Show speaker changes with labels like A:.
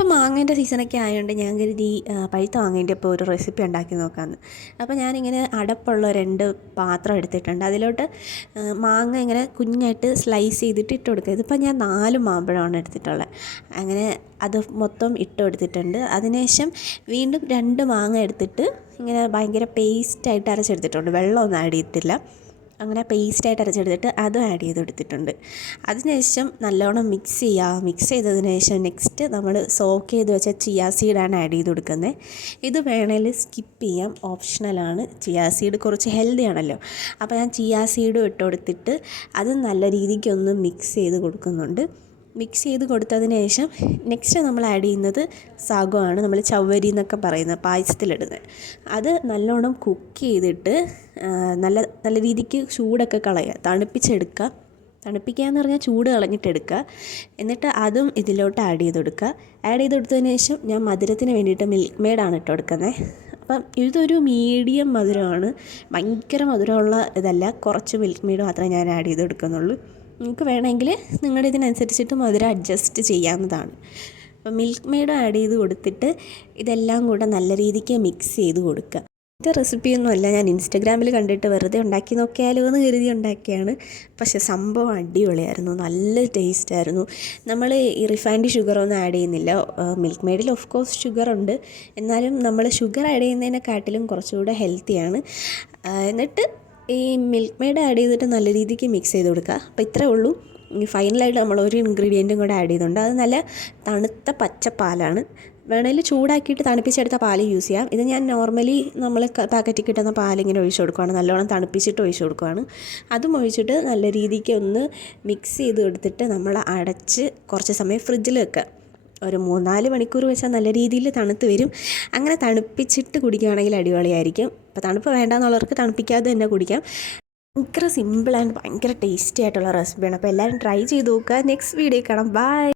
A: ഇപ്പോൾ മാങ്ങേന്റെ സീസണൊക്കെ ആയതുകൊണ്ട് ഞാൻ കരുതി പഴുത്ത മാങ്ങേന്റെ ഇപ്പോൾ ഒരു റെസിപ്പി ഉണ്ടാക്കി നോക്കാമെന്ന് അപ്പോൾ ഞാനിങ്ങനെ അടപ്പുള്ള രണ്ട് പാത്രം എടുത്തിട്ടുണ്ട്. അതിലോട്ട് മാങ്ങ ഇങ്ങനെ കുഞ്ഞായിട്ട് സ്ലൈസ് ചെയ്തിട്ട് ഇട്ട് കൊടുക്കുക. ഇതിപ്പോൾ ഞാൻ നാല് മാമ്പഴമാണ് എടുത്തിട്ടുള്ളത്. അങ്ങനെ അത് മൊത്തം ഇട്ട് കൊടുത്തിട്ടുണ്ട്. അതിനുശേഷം വീണ്ടും രണ്ട് മാങ്ങ എടുത്തിട്ട് ഇങ്ങനെ ഭയങ്കര പേസ്റ്റായിട്ട് അരച്ചെടുത്തിട്ടുണ്ട്. വെള്ളമൊന്നും ആഡ് ചെയ്തിട്ടില്ല. അങ്ങനെ പേസ്റ്റായിട്ട് അരച്ചെടുത്തിട്ട് അതും ആഡ് ചെയ്ത് കൊടുത്തിട്ടുണ്ട്. അതിനുശേഷം നല്ലോണം മിക്സ് ചെയ്യുക മിക്സ് ചെയ്തതിന് ശേഷം നെക്സ്റ്റ് നമ്മൾ സോക്ക് ചെയ്ത് വെച്ച ചിയാ സീഡാണ് ആഡ് ചെയ്ത് കൊടുക്കുന്നത്. ഇത് വേണമെങ്കിൽ സ്കിപ്പ് ചെയ്യാം. ഓപ്ഷണലാണ് ചിയാ സീഡ് കുറച്ച് ഹെൽത്തി ആണല്ലോ. അപ്പോൾ ഞാൻ ചിയാ സീഡും ഇട്ട് കൊടുത്തിട്ട് അത് നല്ല രീതിക്കൊന്ന് മിക്സ് ചെയ്ത് കൊടുക്കുന്നുണ്ട്. മിക്സ് ചെയ്ത് കൊടുത്തതിന് ശേഷം നെക്സ്റ്റ് നമ്മൾ ആഡ് ചെയ്യുന്നത് സാഗമാണ് നമ്മൾ ചവ്വരി എന്നൊക്കെ പറയുന്നത് പായസത്തിലിടുന്നത് അത് നല്ലോണം കുക്ക് ചെയ്തിട്ട് നല്ല നല്ല രീതിക്ക് ചൂടൊക്കെ കളയുക തണുപ്പിച്ചെടുക്കുക തണുപ്പിക്കുക എന്ന് പറഞ്ഞാൽ ചൂട് കളഞ്ഞിട്ടെടുക്കുക എന്നിട്ട് അതും ഇതിലോട്ട് ആഡ് ചെയ്ത് കൊടുക്കുക ആഡ് ചെയ്ത് കൊടുത്തതിന് ശേഷം ഞാൻ മധുരത്തിന് വേണ്ടിയിട്ട് മിൽക്ക് മെയ്ഡാണ് ഇട്ട് കൊടുക്കുന്നത് അപ്പം ഇതൊരു മീഡിയം മധുരമാണ്. ഭയങ്കര മധുരമുള്ള ഇതല്ല. കുറച്ച് മിൽക്ക് മെയ്ഡ് മാത്രമേ ഞാൻ ആഡ് ചെയ്ത് കൊടുക്കുന്നുള്ളൂ. നിങ്ങൾക്ക് വേണമെങ്കിൽ നിങ്ങളുടെ ഇതിനനുസരിച്ചിട്ട് മധുരം അഡ്ജസ്റ്റ് ചെയ്യാവുന്നതാണ്. അപ്പോൾ മിൽക്ക് മെയ്ഡ് ആഡ് ചെയ്ത് കൊടുത്തിട്ട് ഇതെല്ലാം കൂടെ നല്ല രീതിക്ക് മിക്സ് ചെയ്ത് കൊടുക്കുക. മറ്റേ റെസിപ്പിയൊന്നുമല്ല ഞാൻ ഇൻസ്റ്റഗ്രാമിൽ കണ്ടിട്ട് വെറുതെ ഉണ്ടാക്കി നോക്കിയാലോ എന്ന് കരുതി ഉണ്ടാക്കിയാണ്. പക്ഷെ സംഭവം അടിപൊളിയായിരുന്നു. നല്ല ടേസ്റ്റ് ആയിരുന്നു. നമ്മൾ ഈ റിഫൈൻഡ് ഷുഗറൊന്നും ആഡ് ചെയ്യുന്നില്ല. മിൽക്ക് മെയ്ഡിൽ ഓഫ് കോഴ്സ് ഷുഗർ ഉണ്ട്. എന്നാലും നമ്മൾ ഷുഗർ ആഡ് ചെയ്യുന്നതിനെക്കാട്ടിലും കുറച്ചുകൂടെ ഹെൽത്തിയാണ് എന്നിട്ട് ഈ മിൽക്ക് മെയ്ഡ് ആഡ് ചെയ്തിട്ട് നല്ല രീതിക്ക് മിക്സ് ചെയ്ത് കൊടുക്കുക. അപ്പോൾ ഇത്രേ ഉള്ളൂ. ഫൈനലായിട്ട് നമ്മൾ ഒരു ഇൻഗ്രീഡിയന്റും കൂടെ ആഡ് ചെയ്തിട്ടുണ്ട്. അത് നല്ല തണുത്ത പച്ചപ്പാലാണ് വേണമെങ്കിൽ ചൂടാക്കിയിട്ട് തണുപ്പിച്ചെടുത്ത പാൽ യൂസ് ചെയ്യാം. ഇത് ഞാൻ നോർമലി നമ്മൾ പാക്കറ്റിൽ കിട്ടുന്ന പാലിങ്ങനെ ഒഴിച്ചു കൊടുക്കുകയാണ് നല്ലോണം തണുപ്പിച്ചിട്ട് ഒഴിച്ചു കൊടുക്കുകയാണ് അതും ഒഴിച്ചിട്ട് നല്ല രീതിക്ക് ഒന്ന് മിക്സ് ചെയ്ത് കൊടുത്തിട്ട് നമ്മൾ അടച്ച് കുറച്ച് സമയം ഫ്രിഡ്ജിൽ വെക്കുക. ഒരു മൂന്നാൽ മണിക്കൂർ വെച്ചാൽ നല്ല രീതിയിൽ തണുത്ത് വരും. അങ്ങനെ തണുപ്പിച്ചിട്ട് കുടിക്കുകയാണെങ്കിൽ അടിപൊളിയായിരിക്കും. അപ്പോൾ തണുപ്പ് വേണ്ട എന്നുള്ളവർക്ക് തണുപ്പിക്കാതെ തന്നെ കുടിക്കാം. ഭയങ്കര സിമ്പിൾ ആൻഡ് ഭയങ്കര ടേസ്റ്റി ആയിട്ടുള്ള റെസിപ്പിയാണ് അപ്പോൾ എല്ലാവരും ട്രൈ ചെയ്ത് നോക്കുക. നെക്സ്റ്റ് വീഡിയോ കാണാം. ബൈ